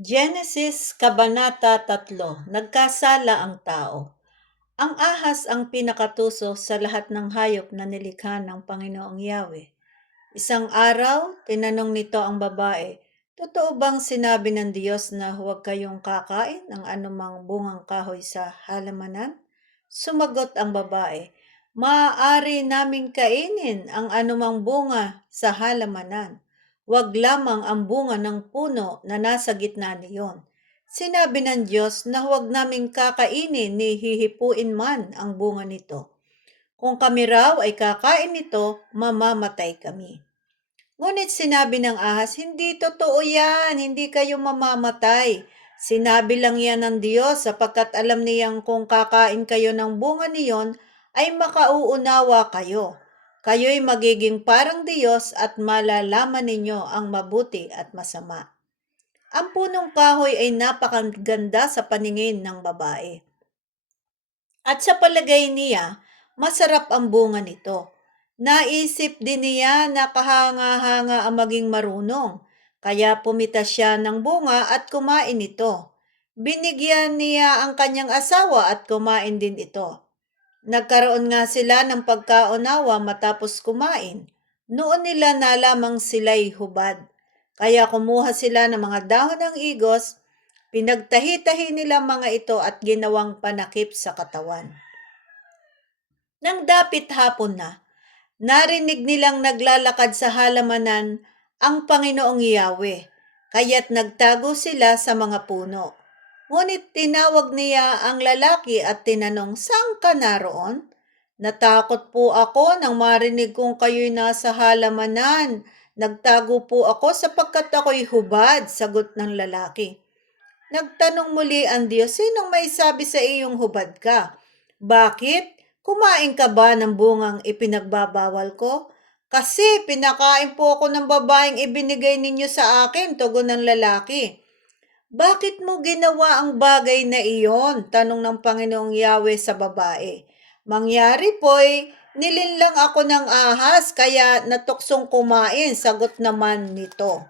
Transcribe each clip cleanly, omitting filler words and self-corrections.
Genesis Kabanata 3, Nagkasala ang tao. Ang ahas ang pinakatuso sa lahat ng hayop na nilikha ng Panginoong Yahweh. Isang araw, tinanong nito ang babae, "Totoo bang sinabi ng Diyos na huwag kayong kakain ng anumang bungang kahoy sa halamanan?" Sumagot ang babae, "Maaari naming kainin ang anumang bunga sa halamanan. Huwag lamang ang bunga ng puno na nasa gitna niyon. Sinabi ng Diyos na huwag naming kakainin ni hihipuin man ang bunga nito. Kung kami raw ay kakain nito, mamamatay kami." Ngunit sinabi ng ahas, "Hindi totoo yan, hindi kayo mamamatay. Sinabi lang yan ng Diyos sapagkat alam niyang kung kakain kayo ng bunga niyon, ay makauunawa kayo. Kayo'y magiging parang Diyos at malalaman ninyo ang mabuti at masama." Ang punong kahoy ay napakaganda sa paningin ng babae. At sa palagay niya, masarap ang bunga nito. Naisip din niya na kahanga-hanga ang maging marunong, kaya pumitas siya ng bunga at kumain ito. Binigyan niya ang kanyang asawa at kumain din ito. Nagkaroon nga sila ng pagkaunawa matapos kumain. Noon nila nalamang sila'y hubad. Kaya kumuha sila ng mga dahon ng igos, pinagtahi-tahi nila mga ito at ginawang panakip sa katawan. Nang dapit hapon na, narinig nilang naglalakad sa halamanan ang Panginoong Yahweh, kaya't nagtago sila sa mga puno. Ngunit tinawag niya ang lalaki at tinanong, "Saan ka naroon?" "Natakot po ako nang marinig kong kayo'y nasa halamanan. Nagtago po ako sapagkat ako'y hubad," sagot ng lalaki. Nagtanong muli ang Diyos, "Sinong may sabi sa iyong hubad ka? Bakit? Kumain ka ba ng bungang ipinagbabawal ko?" "Kasi pinakain po ako ng babaeng ibinigay ninyo sa akin," tugon ng lalaki. "Bakit mo ginawa ang bagay na iyon?" tanong ng Panginoong Yahweh sa babae. "Mangyari po'y nilinlang ako ng ahas kaya natuksong kumain," sagot naman nito.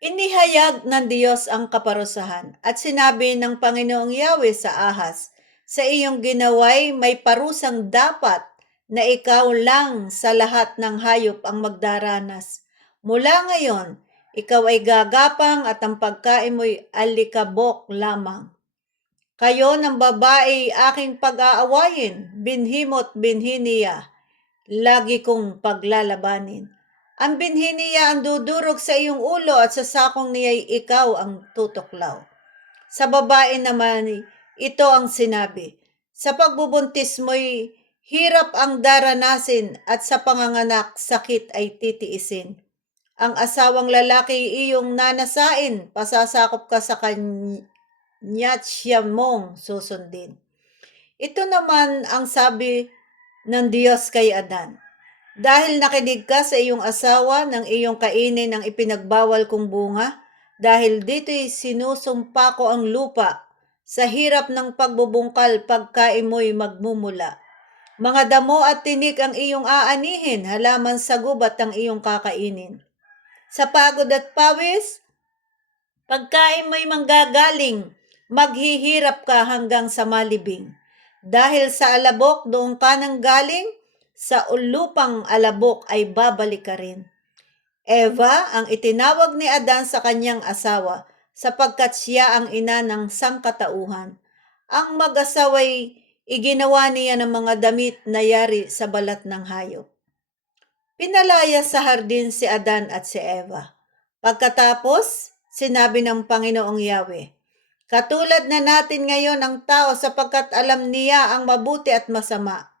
Inihayag ng Diyos ang kaparusahan at sinabi ng Panginoong Yahweh sa ahas, "Sa iyong ginaway may parusang dapat na ikaw lang sa lahat ng hayop ang magdaranas. Mula ngayon, ikaw ay gagapang at ang pagkain mo'y alikabok lamang. Kayo ng babae aking pag-aawayin, binhi mo't binhi niya, lagi kong paglalabanin. Ang binhi niya ang dudurog sa iyong ulo at sa sakong niya'y ikaw ang tutuklaw." Sa babae naman, ito ang sinabi, "Sa pagbubuntis mo'y hirap ang daranasin at sa panganganak sakit ay titiisin. Ang asawang lalaki iyong nanasain, pasasakop ka sa kanya't siya mong susundin." Ito naman ang sabi ng Diyos kay Adan, "Dahil nakinig ka sa iyong asawa nang iyong kainin ang ipinagbawal kong bunga, dahil dito'y sinusumpa ko ang lupa, sa hirap ng pagbubungkal pagkain mo'y magmumula. Mga damo at tinik ang iyong aanihin, halaman sa gubat ang iyong kakainin. Sa pagod at pawis, pagkain mo'y manggagaling, maghihirap ka hanggang sa malibing. Dahil sa alabok doon ka nang galing, sa lupang alabok ay babalik ka rin." Eva ang itinawag ni Adan sa kanyang asawa, sapagkat siya ang ina ng sangkatauhan. Ang mag-asawa'y iginawa niya ng mga damit na yari sa balat ng hayop. Pinalaya sa hardin si Adan at si Eva. Pagkatapos, sinabi ng Panginoong Yahweh, "Katulad na natin ngayon ang tao sapagkat alam niya ang mabuti at masama.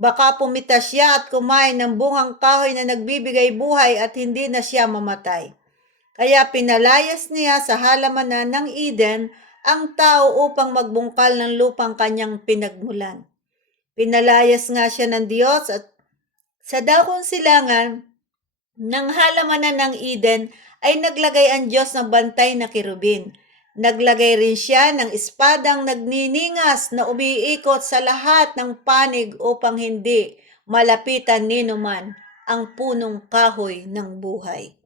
Baka pumitas siya at kumain ng bungang kahoy na nagbibigay buhay at hindi na siya mamatay." Kaya pinalayas niya sa halamanan ng Eden ang tao upang magbungkal ng lupang kanyang pinagmulan. Pinalayas nga siya ng Diyos at sa dakong silangan ng halamanan ng Eden ay naglagay ang Diyos ng bantay na kirubin. Naglagay rin siya ng espadang nagniningas na umiikot sa lahat ng panig upang hindi malapitan ninuman ang punong kahoy ng buhay.